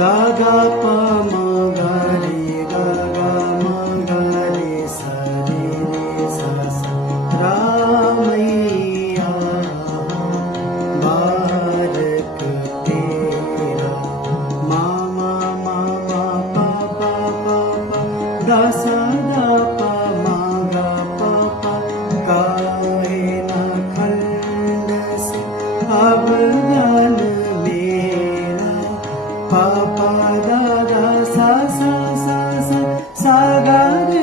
गा गा प म गा रे गा गा म गा रे सा रे रे सा सा रामैया बारक तेरा मा मा मा मा पा पा पा पा गा सा गा पा मा गा पा पा गाए ना खंड से अब गान मेरा पा पा गा गा सा सा सा सा सा गा रे